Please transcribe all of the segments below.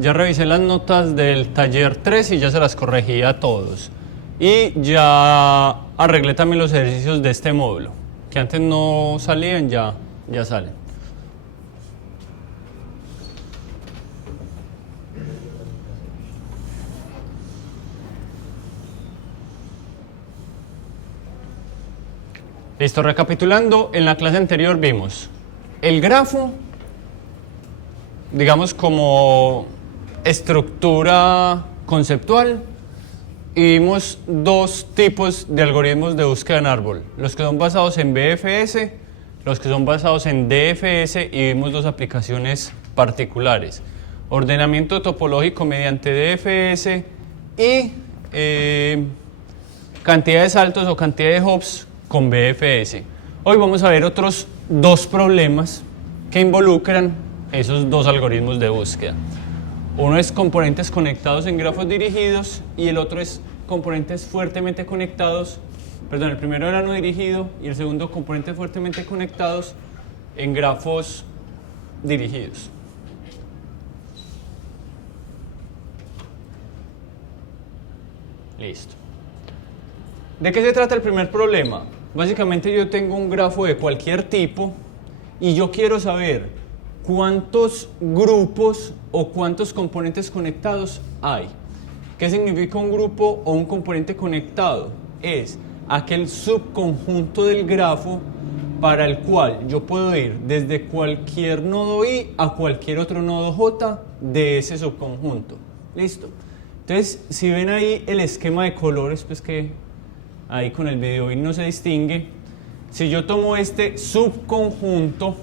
Ya revisé las notas del taller 3 y ya se las corregí a todos. Y ya arreglé también los ejercicios de este módulo, que antes no salían, ya salen. Listo, recapitulando, en la clase anterior vimos el grafo, digamos como estructura conceptual, y vimos dos tipos de algoritmos de búsqueda en árbol, los que son basados en BFS, los que son basados en DFS, y vimos dos aplicaciones particulares, ordenamiento topológico mediante DFS y cantidad de saltos o cantidad de hops con BFS. Hoy vamos a ver otros dos problemas que involucran esos dos algoritmos de búsqueda. Uno es componentes conectados en grafos dirigidos y el otro es componentes fuertemente conectados, perdón, el primero era no dirigido y el segundo componentes fuertemente conectados en grafos dirigidos. Listo. ¿De qué se trata el primer problema? Básicamente yo tengo un grafo de cualquier tipo y yo quiero saber cuántos grupos o cuántos componentes conectados hay. ¿Qué significa un grupo o un componente conectado? Es aquel subconjunto del grafo para el cual yo puedo ir desde cualquier nodo I a cualquier otro nodo J de ese subconjunto. ¿Listo? Entonces, si ven ahí el esquema de colores, pues que ahí con el video no se distingue. Si yo tomo este subconjunto,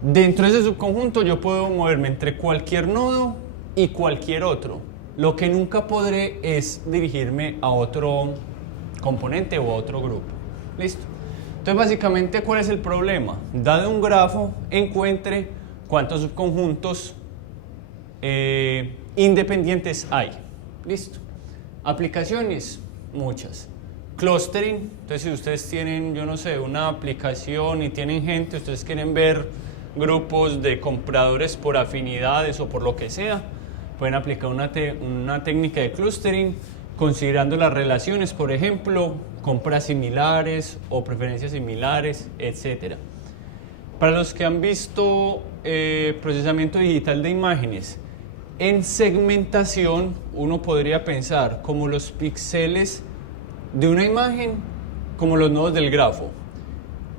dentro de ese subconjunto yo puedo moverme entre cualquier nodo y cualquier otro. Lo que nunca podré es dirigirme a otro componente o a otro grupo. ¿Listo? Entonces, básicamente, ¿cuál es el problema? Dado un grafo, encuentre cuántos subconjuntos independientes hay. ¿Listo? Aplicaciones, muchas. Clustering, entonces si ustedes tienen, yo no sé, una aplicación y tienen gente, ustedes quieren ver grupos de compradores por afinidades o por lo que sea, pueden aplicar una técnica de clustering considerando las relaciones, por ejemplo, compras similares o preferencias similares, etc. Para los que han visto procesamiento digital de imágenes, en segmentación uno podría pensar como los píxeles de una imagen como los nodos del grafo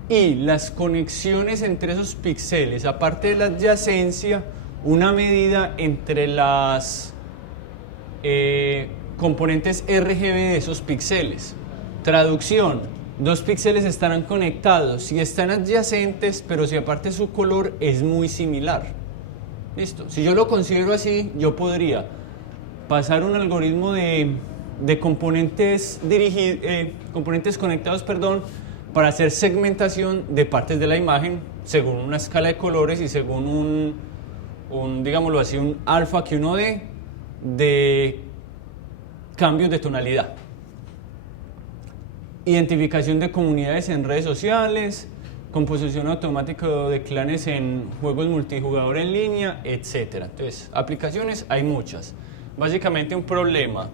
y las conexiones entre esos píxeles, aparte de la adyacencia, una medida entre las componentes RGB de esos píxeles. Traducción: dos píxeles estarán conectados si están adyacentes, pero si aparte su color es muy similar. Listo. Si yo lo considero así, yo podría pasar un algoritmo de componentes conectados, para hacer segmentación de partes de la imagen según una escala de colores y según digámoslo así, un alfa que uno dé de cambios de tonalidad. Identificación de comunidades en redes sociales, composición automática de clanes en juegos multijugador en línea, etc. Entonces, aplicaciones hay muchas. Básicamente un problema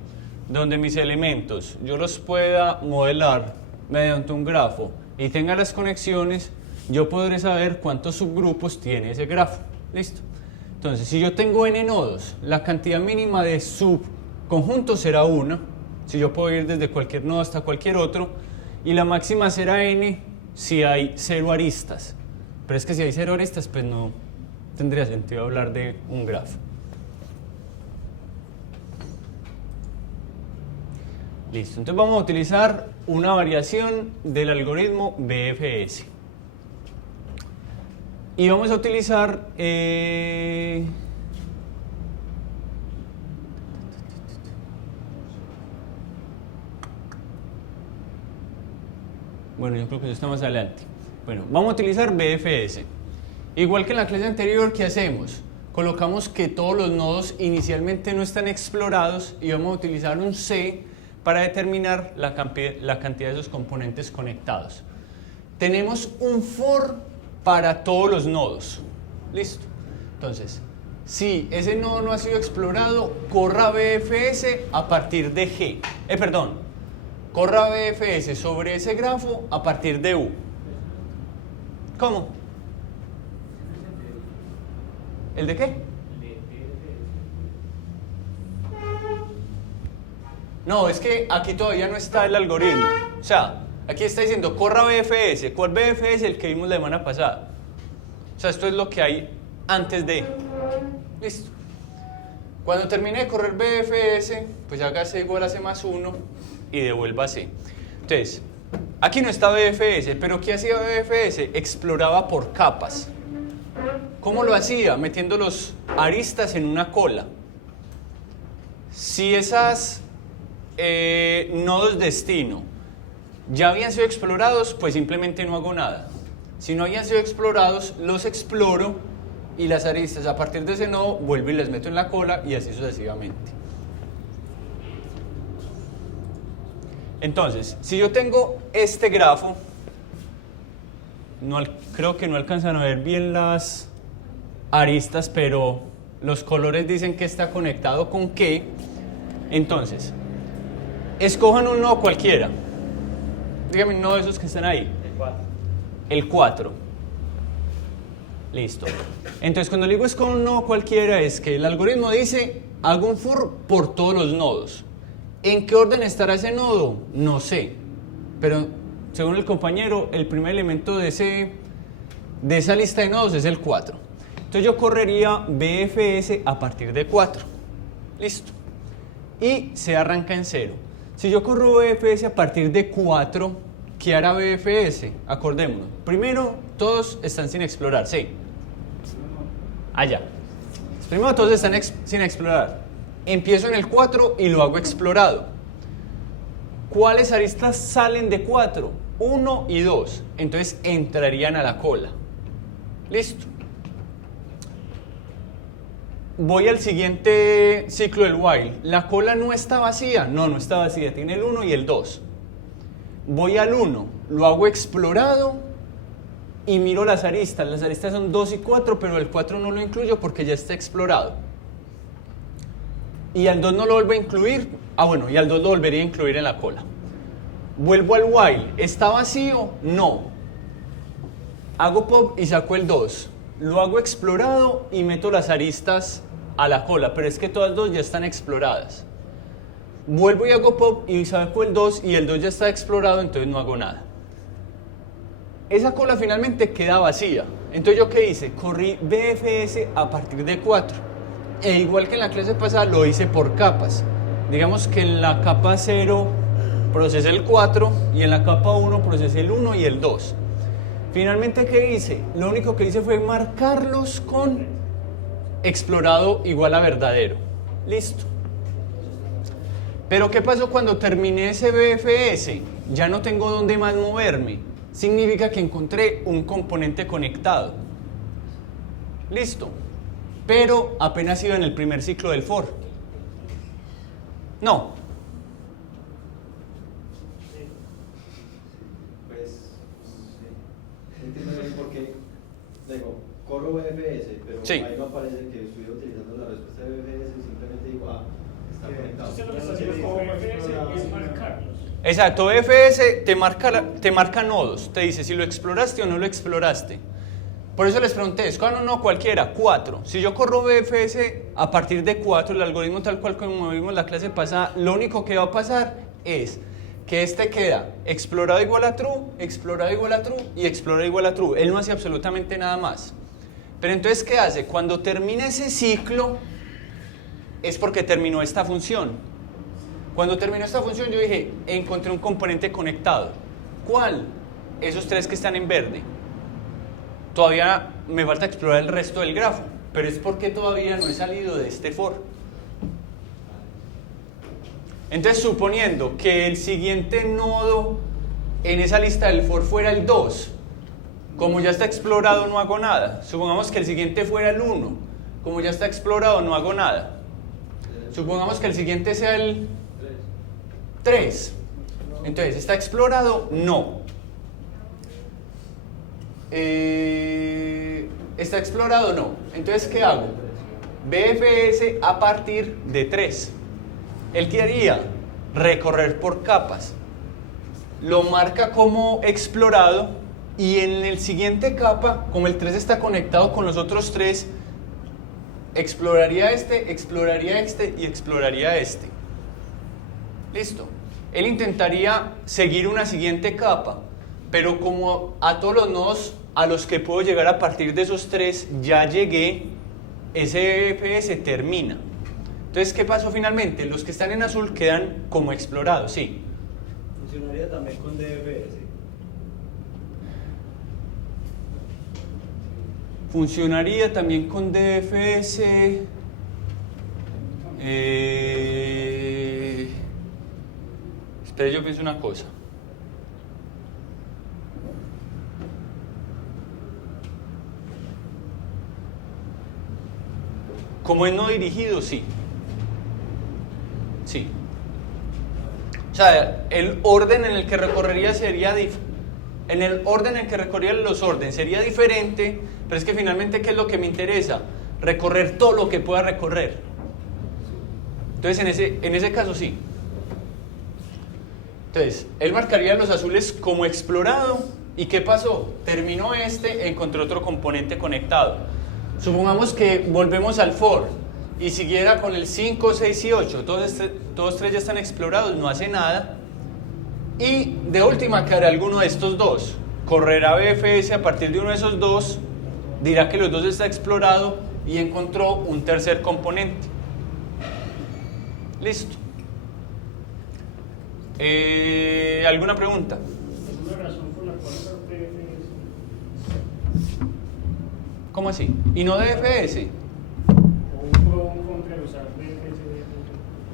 donde mis elementos yo los pueda modelar mediante un grafo y tenga las conexiones, yo podré saber cuántos subgrupos tiene ese grafo. ¿Listo? Entonces, si yo tengo n nodos, la cantidad mínima de subconjuntos será 1, si yo puedo ir desde cualquier nodo hasta cualquier otro, y la máxima será n si hay 0 aristas. Pero es que si hay 0 aristas, pues no tendría sentido hablar de un grafo. Listo, entonces vamos a utilizar una variación del algoritmo BFS. Y vamos a utilizar bueno, yo creo que eso está más adelante. Bueno, vamos a utilizar BFS. Igual que en la clase anterior, ¿qué hacemos? Colocamos que todos los nodos inicialmente no están explorados y vamos a utilizar un C para determinar la cantidad de esos componentes conectados. Tenemos un for para todos los nodos. ¿Listo? Entonces, Si ese nodo no ha sido explorado, corra BFS a partir de G. Corra BFS sobre ese grafo a partir de U. ¿Cómo? ¿El de qué? No, es que aquí todavía no está el algoritmo. O sea, aquí está diciendo corra BFS. ¿Cuál BFS? El que vimos la semana pasada. O sea, esto es lo que hay antes de. Listo. Cuando termine de correr BFS, pues haga C igual a C más 1 y devuelva C. Entonces, aquí no está BFS, pero ¿qué hacía BFS? Exploraba por capas. ¿Cómo lo hacía? Metiendo los aristas en una cola. Si esas nodos destino ya habían sido explorados, pues simplemente no hago nada. Si no habían sido explorados, los exploro y las aristas a partir de ese nodo vuelvo y las meto en la cola y así sucesivamente. Entonces, si yo tengo este grafo, creo que no alcanzan a ver bien las aristas, pero los colores dicen que está conectado con qué. Entonces, escojan un nodo cualquiera. Díganme un nodo de esos que están ahí. El 4. Listo. Entonces, cuando digo escojan un nodo cualquiera, es que el algoritmo dice, hago un for por todos los nodos. ¿En qué orden estará ese nodo? No sé. Pero, según el compañero, el primer elemento de esa lista de nodos es el 4. Entonces, yo correría BFS a partir de 4. Listo. Y se arranca en 0. Si yo corro BFS a partir de 4, ¿qué hará BFS? Acordémonos. Primero, todos están sin explorar, ¿sí? Allá. Primero, todos están sin explorar. Empiezo en el 4 y lo hago explorado. ¿Cuáles aristas salen de 4? 1 y 2. Entonces, entrarían a la cola. Listo. Voy al siguiente ciclo del while. ¿La cola no está vacía? No, no está vacía. Tiene el 1 y el 2. Voy al 1. Lo hago explorado y miro las aristas. Las aristas son 2 y 4, pero el 4 no lo incluyo porque ya está explorado. Y al 2 no lo vuelvo a incluir. Y al 2 lo volvería a incluir en la cola. Vuelvo al while. ¿Está vacío? No. Hago pop y saco el 2. Lo hago explorado y meto las aristas a la cola, pero es que todas dos ya están exploradas. Vuelvo y hago pop y saco el 2 y el 2 ya está explorado, entonces no hago nada. Esa cola finalmente queda vacía. Entonces, ¿yo qué hice? Corrí BFS a partir de 4. E igual que en la clase pasada, lo hice por capas. Digamos que en la capa 0 procesé el 4 y en la capa 1 procesé el 1 y el 2. Finalmente, ¿qué hice? Lo único que hice fue marcarlos con explorado igual a verdadero. Listo. Pero ¿qué pasó cuando terminé ese BFS? Ya no tengo dónde más moverme. Significa que encontré un componente conectado. Listo. Pero apenas iba en el primer ciclo del for. No. Porque digo, corro BFS, pero sí. Ahí no aparece que estoy utilizando la respuesta de BFS, simplemente digo, está conectado. Usted lo que está haciendo con BFS es marcarlos. Exacto, BFS te marca nodos, te dice si lo exploraste o no lo exploraste. Por eso les pregunté, escojan un nodo cualquiera, 4. Si yo corro BFS a partir de 4, el algoritmo tal cual como vimos en la clase pasada, lo único que va a pasar es que este queda explorado igual a true, explorado igual a true y explorado igual a true. Él no hace absolutamente nada más. Pero entonces, ¿qué hace? Cuando termina ese ciclo, es porque terminó esta función. Cuando terminó esta función, yo dije, encontré un componente conectado. ¿Cuál? Esos 3 que están en verde. Todavía me falta explorar el resto del grafo, pero es porque todavía no he salido de este for. Entonces, suponiendo que el siguiente nodo en esa lista del for fuera el 2, como ya está explorado no hago nada. Supongamos que el siguiente fuera el 1, como ya está explorado no hago nada. Supongamos que el siguiente sea el 3. Entonces, ¿está explorado? No. ¿Está explorado? No. Entonces, ¿qué hago? BFS a partir de 3. ¿Él qué haría? Recorrer por capas. Lo marca como explorado y en el siguiente capa, como el 3 está conectado con los otros 3, exploraría este y exploraría este. Listo. Él intentaría seguir una siguiente capa, pero como a todos los nodos a los que puedo llegar a partir de esos 3 ya llegué, ese BFS termina. Entonces, ¿qué pasó finalmente? Los que están en azul quedan como explorados, sí. Funcionaría también con DFS. Funcionaría también con DFS. Espera, yo pienso una cosa. Como es no dirigido, sí. Sí. O sea, el orden en el que recorrería sería en el orden en el que recorrería los órdenes sería diferente, pero es que finalmente, ¿qué es lo que me interesa? Recorrer todo lo que pueda recorrer. Entonces, en ese caso, sí. Entonces, él marcaría los azules como explorado. ¿Y qué pasó? Terminó encontró otro componente conectado. Supongamos que volvemos al for y siguiera con el 5, 6 y 8. Todos 3 ya están explorados, no hace nada. Y de última quedará alguno de estos dos. Correrá BFS a partir de uno de esos dos, dirá que los dos está explorado y encontró un tercer componente. Listo. ¿Alguna pregunta? ¿Alguna razón por la cual usar DFS? ¿Cómo así? ¿Y no DFS? ¿O un pro o un contra de usar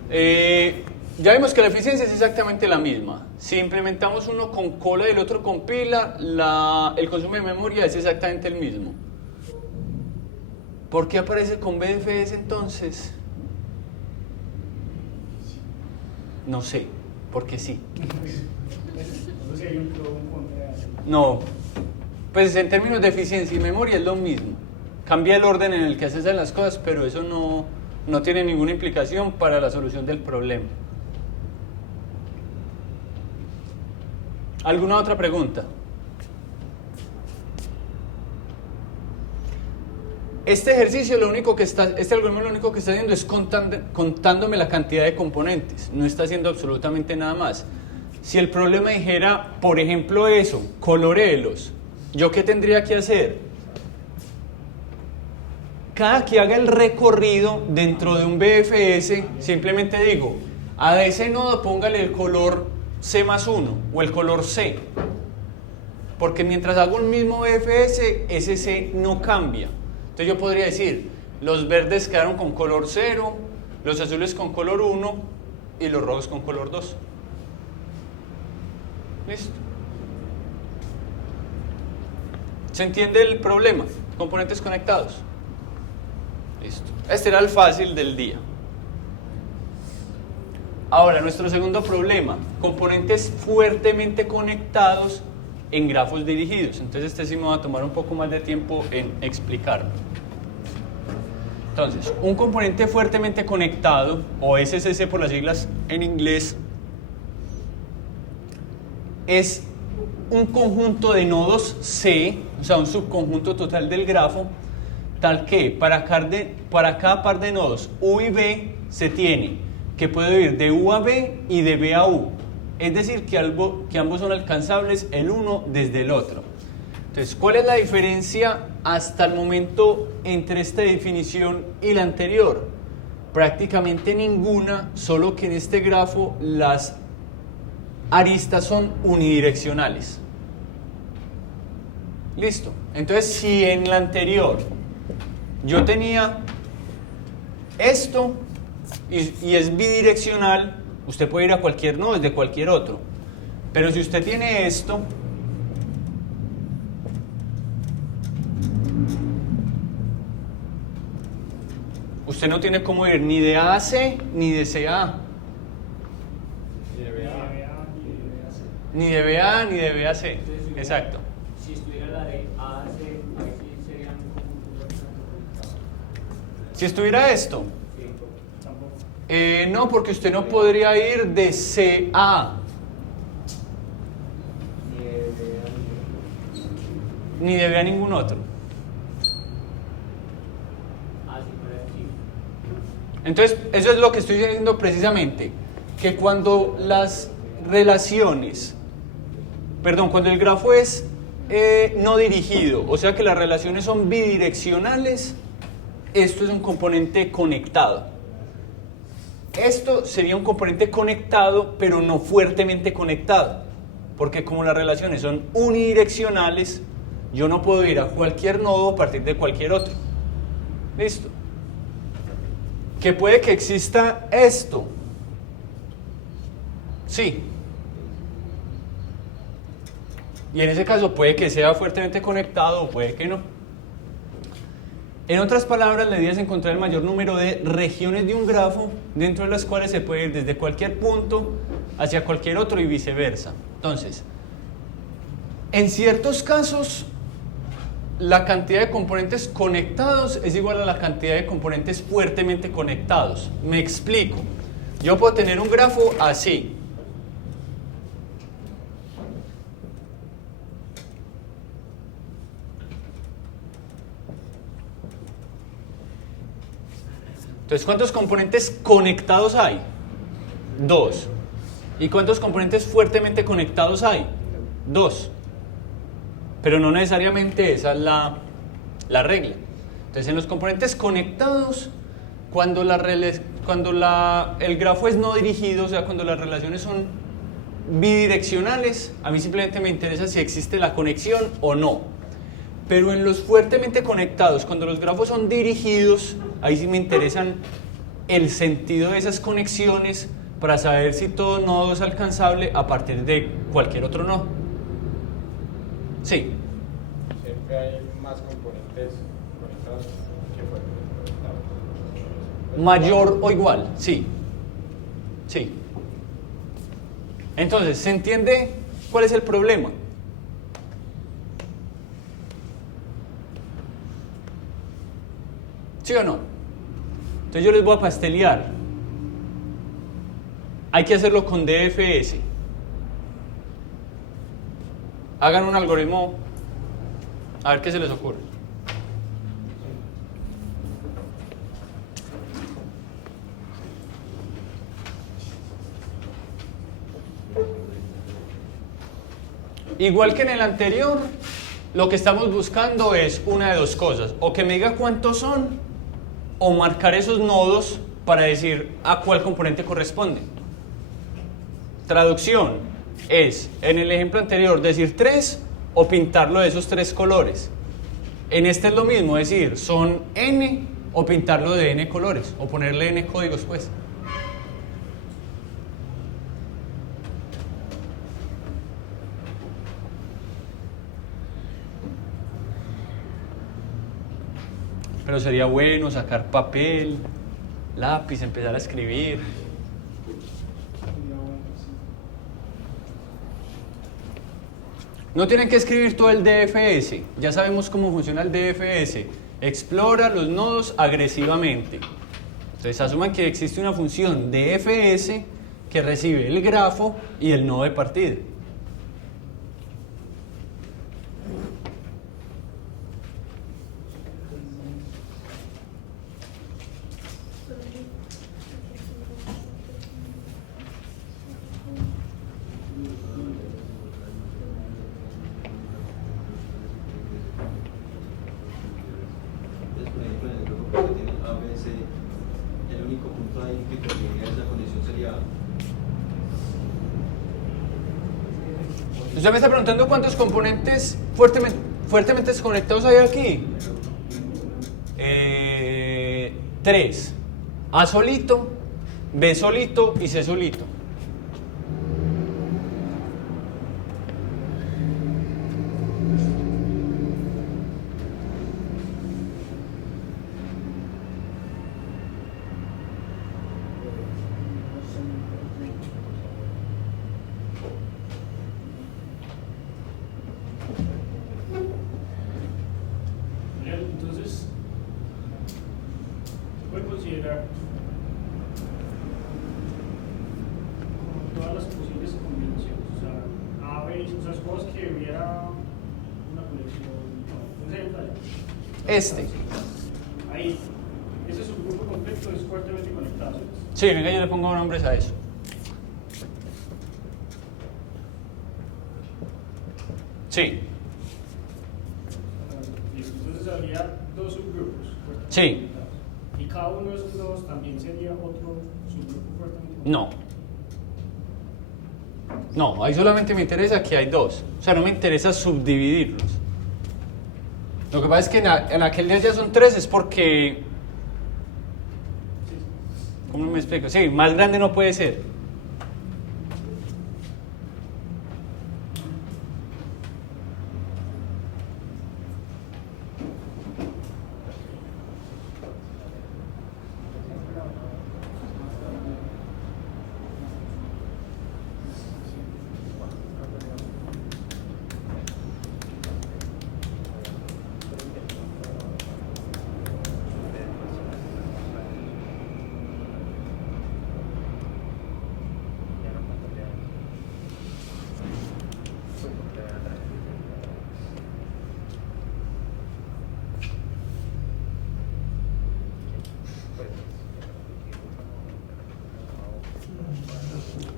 DFS? Ya vimos que la eficiencia es exactamente la misma. Si implementamos uno con cola y el otro con pila, el consumo de memoria es exactamente el mismo. ¿Por qué aparece con BFS entonces? No sé, porque sí. No sé si hay un pro o un contra. No, pues en términos de eficiencia y memoria es lo mismo. Cambia el orden en el que se hacen las cosas, pero eso no tiene ninguna implicación para la solución del problema. ¿Alguna otra pregunta? Este ejercicio este algoritmo lo único que está haciendo es contándome la cantidad de componentes, no está haciendo absolutamente nada más. Si el problema dijera, por ejemplo, eso, coloréelos, ¿yo qué tendría que hacer? Cada que haga el recorrido dentro de un BFS, simplemente digo, a ese nodo póngale el color C+1 o el color C. Porque mientras hago un mismo BFS, ese C no cambia. Entonces yo podría decir, los verdes quedaron con color 0, los azules con color 1 y los rojos con color 2. ¿Listo? ¿Se entiende el problema? Componentes conectados. Listo. Este era el fácil del día. Ahora, nuestro segundo problema, componentes fuertemente conectados en grafos dirigidos. Entonces este sí me va a tomar un poco más de tiempo en explicarlo. Entonces, un componente fuertemente conectado, o SCC por las siglas en inglés, es un conjunto de nodos C, o sea, un subconjunto total del grafo, tal que para cada par de nodos U y B se tiene que puede ir de U a B y de B a U. Es decir, que ambos son alcanzables el uno desde el otro. Entonces, ¿cuál es la diferencia hasta el momento entre esta definición y la anterior? Prácticamente ninguna, solo que en este grafo las aristas son unidireccionales. Listo. Entonces, si en la anterior yo tenía esto y es bidireccional, usted puede ir a cualquier nodo desde cualquier otro. Pero si usted tiene esto, usted no tiene cómo ir ni de A a C ni de C a A. Ni de B a A ni de B a C. Exacto. Si estuviera la de A a C, ahí sí serían conjuntos. Si estuviera esto, Tampoco. no, porque usted no podría ir de C a ni de B a ningún otro. Entonces, eso es lo que estoy diciendo precisamente, que cuando las relaciones, perdón, cuando el grafo es no dirigido, o sea que las relaciones son bidireccionales, esto es un componente conectado. Esto sería un componente conectado, pero no fuertemente conectado, porque como las relaciones son unidireccionales, yo no puedo ir a cualquier nodo a partir de cualquier otro. ¿Listo? Que puede que exista esto. Sí. Y en ese caso puede que sea fuertemente conectado o puede que no. En otras palabras, la idea es encontrar el mayor número de regiones de un grafo dentro de las cuales se puede ir desde cualquier punto hacia cualquier otro y viceversa. Entonces, en ciertos casos, la cantidad de componentes conectados es igual a la cantidad de componentes fuertemente conectados. Me explico. Yo puedo tener un grafo así. Entonces, ¿cuántos componentes conectados hay? 2. ¿Y cuántos componentes fuertemente conectados hay? 2. Pero no necesariamente esa es la regla. Entonces, en los componentes conectados, cuando el grafo es no dirigido, o sea, cuando las relaciones son bidireccionales, a mí simplemente me interesa si existe la conexión o no. Pero en los fuertemente conectados, cuando los grafos son dirigidos, ahí sí me interesan el sentido de esas conexiones para saber si todo nodo es alcanzable a partir de cualquier otro nodo. Sí. Siempre hay más componentes conectados que fuertemente conectados. Mayor o igual, sí. Sí. Entonces, ¿se entiende cuál es el problema? ¿Sí o no? Entonces yo les voy a pastelear. Hay que hacerlo con DFS. Hagan un algoritmo, a ver qué se les ocurre. Igual que en el anterior, lo que estamos buscando es una de dos cosas: o que me diga cuántos son, o marcar esos nodos para decir a cuál componente corresponde. Traducción es, en el ejemplo anterior, decir 3 o pintarlo de esos 3 colores. En este es lo mismo, decir, son n o pintarlo de n colores, o ponerle n códigos, pues. Pero sería bueno sacar papel, lápiz, empezar a escribir. No tienen que escribir todo el DFS, ya sabemos cómo funciona el DFS. Explora los nodos agresivamente. Entonces asuman que existe una función DFS que recibe el grafo y el nodo de partida. Usted me está preguntando cuántos componentes fuertemente desconectados hay aquí. 3. A solito, B solito y C solito. Entonces, sería todas las posibles combinaciones. O sea, A, B, o sea, supongamos que hubiera una conexión, no sé, detalle. Este. Ahí, ese subgrupo completo es fuertemente conectado, ¿cierto? Sí, venga, yo le pongo nombres a eso. Sí, Entonces habría dos subgrupos fuertemente Sí. conectados. Y cada uno de esos dos también sería otro subgrupo fuertemente conectado. no. No, ahí solamente me interesa que hay dos. O sea, no me interesa subdividirlos. Lo que pasa es que en aquel día ya son tres, es porque... ¿Cómo me explico? Sí, más grande no puede ser.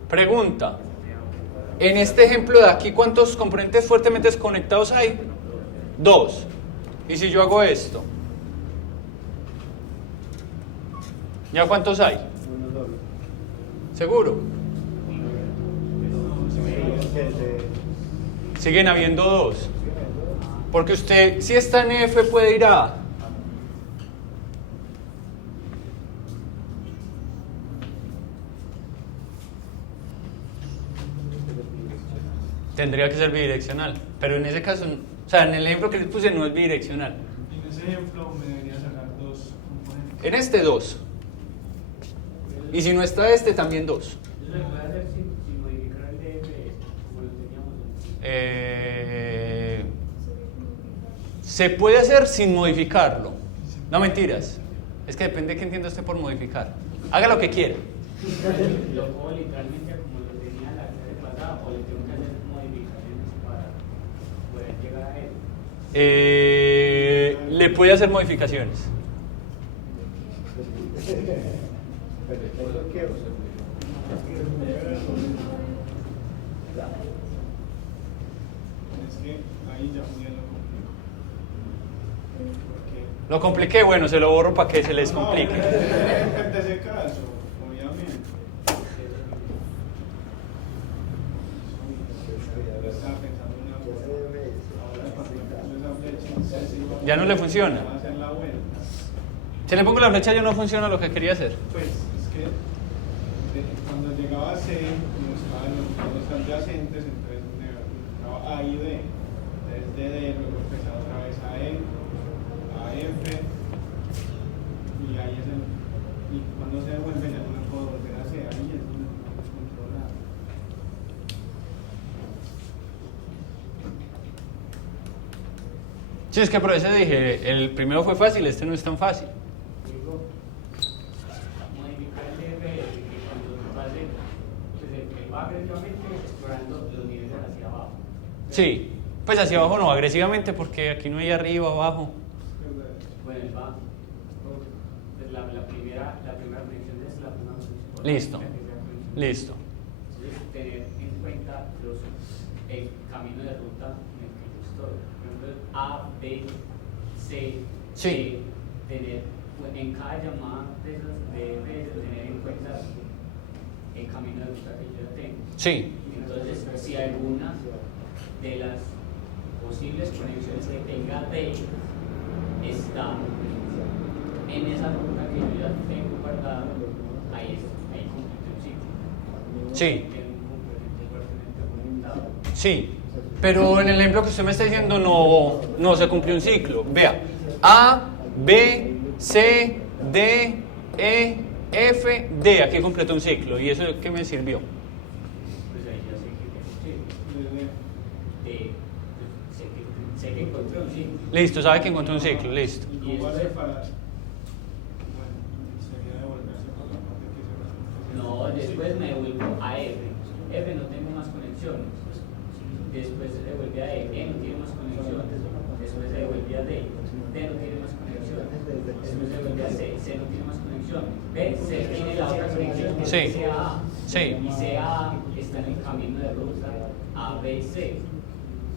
Pregunta. En este ejemplo de aquí, ¿cuántos componentes fuertemente desconectados hay? Dos. ¿Y si yo hago esto? ¿Ya cuántos hay? Uno solo. ¿Seguro? Siguen habiendo dos. Porque usted, si está en F, puede ir a A. Tendría que ser bidireccional. Pero en ese caso, o sea, en el ejemplo que les puse no es bidireccional. En ese ejemplo me debería sacar dos componentes. En este dos. Y si no está este, también dos. Eso se puede hacer sin modificar el DF, como lo teníamos antes. Se puede hacer sin modificarlo. No mentiras. Es que depende de qué entienda usted por modificar. Haga lo que quiera. Lo puedo literalmente como lo tenía la clase pasada, o le tengo que hacer modificaciones para poder llegar a él. Le puede hacer modificaciones. Es que ahí ya muy bien lo complico. Porque Lo compliqué, bueno, se lo borro para que se les complique. No, en ese caso, obviamente. Estaba pensando una cosa. Ahora cuando esa flecha, Ya no le funciona. va a hacer la vuelta. Si le pongo la flecha, yo no funciona lo que quería hacer. Pues es que cuando llegaba a C, buscaba los adyacentes, entonces buscaba A y D. Entonces de D, luego empezaba otra vez a E, a F, y ahí es el. Y cuando se devuelve ya no me puedo volver a C, ahí es donde no puedo controlar. Sí, es que por eso dije, el primero fue fácil, este no es tan fácil. Digo, modificar el DF y que cuando pase, pues él va agresivamente explorando los niveles hacia abajo. Sí, pues hacia abajo no, agresivamente, porque aquí no hay arriba, abajo. Bueno, él va. Pues la primera conexión es la primera conexión. Listo. La que sea conexión. Listo. Entonces, tener en cuenta el camino de ruta en el que yo estoy. Por ejemplo, A, B, C, Sí. D, tener en cada llamada de esas DFS, tener en cuenta el camino de ruta que yo tengo. Sí, Entonces, si alguna de las posibles conexiones que tenga D está en esa ruta que yo ya tengo guardada, ahí complete un ciclo. sí, Tiene un componente fuertemente conectado. sí. Pero en el ejemplo que usted me está diciendo no se cumplió un ciclo. Vea, A, B, C, D, E, F, D. Aquí completó un ciclo. ¿Y eso qué me sirvió? Pues ahí ya sé que tengo un ciclo. Sé que encontré un ciclo. Listo, sabe que encontró un ciclo, listo. ¿Y cómo hace para.? Bueno, sería No, después me devuelvo a F. F no tengo más conexiones. Después se devuelve a E. E no tiene más conexiones. Después se devuelve a D. D no tiene más conexiones. Después se devuelve a C. C no tiene más conexiones. B, C tiene la otra conexión que Sí. es CA. Sí. Y CA está en el camino de ruta A, B y C.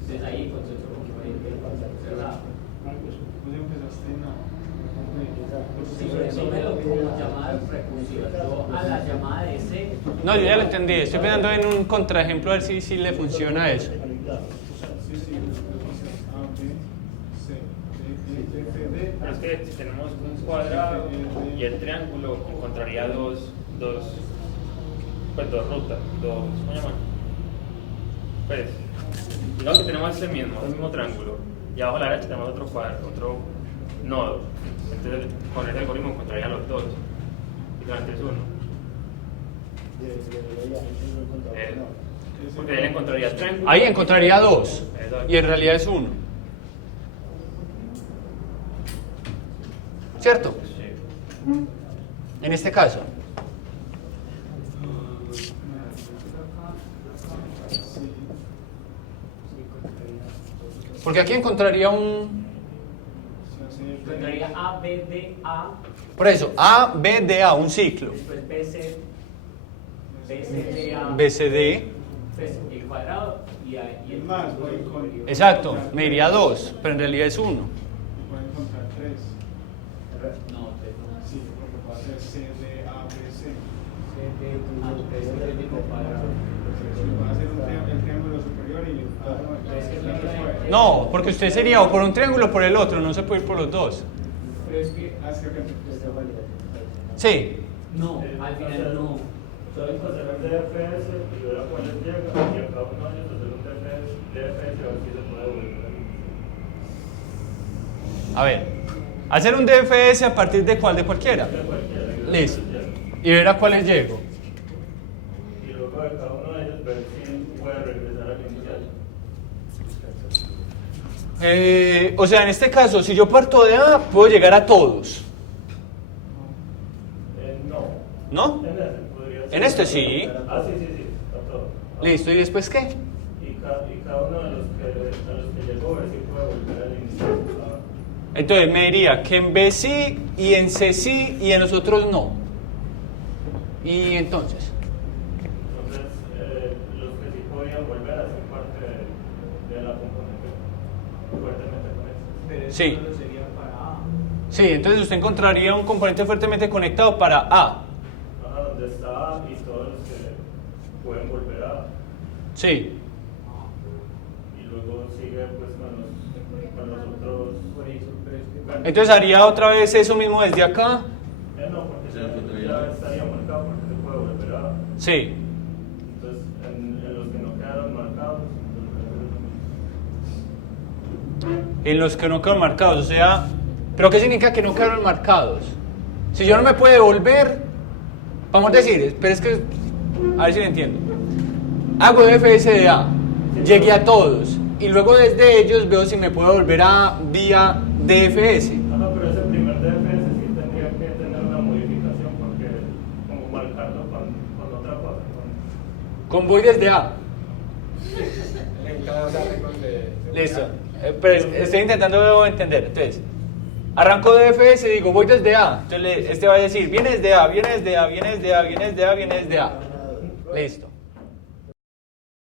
Entonces ahí con otro componente cerrado. Vos empezaste en A. Sí, resolverlo como llamadas recursivas. Yo a la llamada de C. No, yo ya lo entendí. Estoy pensando en un contraejemplo a ver si le funciona eso. Sí, sí, A, B, C, D, E, F, D. Pero es que si tenemos un cuadrado y el triángulo encontraría dos rutas, ¿cómo llaman? Pues, digamos que tenemos el mismo triángulo y abajo a la derecha tenemos otro nodo. Entonces, con ese algoritmo encontraría los dos y durante es uno. Porque él encontraría el triángulo. Ahí encontraría dos Exacto. y en realidad es uno. ¿Cierto? En este caso. Porque aquí encontraría un... Encontraría A, B, D, A. Por eso, A, B, D, A, un ciclo. Después B, C, D, A. B, C, D. Pues el cuadrado y el Más, voy con. Exacto, me iría 2, pero en realidad es 1. Pueden encontrar 3. No, pues no. Sí, porque puede ser C, D, A, B, C. Ah, pues es el mismo cuadrado. Va a ser el triángulo superior y el No, porque usted sería o por un triángulo o por el otro, no se puede ir por los dos. Pero es que Sí, no, al final no. Solo hacer un DFS y ver a cuáles llegan y a cada uno de ellos hacer un DFS y a ver si se puede volver. a ver, hacer un DFS a partir de cuál, de cualquiera. Listo. Y ver a cuáles llego. Y luego de cada uno de ellos ver si puede regresar al inicial. O sea, en este caso, si yo parto de A, puedo llegar a todos. No. ¿No? En ese podría ser. En este sí. Ah, sí, a todo. Listo, ¿y después qué? Y cada uno de los que llegó ver si puede volver al inicial. Entonces me diría que en B sí, y en C sí, y en los otros no. Y entonces, Entonces, los que sí podían volver a ser parte de la componente fuertemente conectada. sí. Pero sería para A. Sí, entonces usted encontraría un componente fuertemente conectado para A. Ajá, donde está y todos los que pueden volver a. Sí. Y luego sigue pues con los otros. Bueno, Entonces haría otra vez eso mismo desde acá. no, porque ya estaría marcado porque se puede volver a. Sí. Entonces, en los que no quedaron marcados, En los que no quedaron marcados, o sea, ¿pero qué significa que no quedaron marcados? Si yo no me puedo devolver, vamos a decir, pero es que, a ver si lo entiendo. Hago DFS de A, llegué a todos, y luego desde ellos veo si me puedo volver a vía DFS. ajá, pero ese primer DFS sí tendría que tener una modificación porque, como marcarlo con otra cosa. Con voy desde A. En cada arreglos de Listo. Pero estoy intentando entender. Entonces, arranco DFS y digo, voy desde A. Entonces, este va a decir, viene desde A, viene desde A, viene desde A, viene desde A, viene desde A. Listo.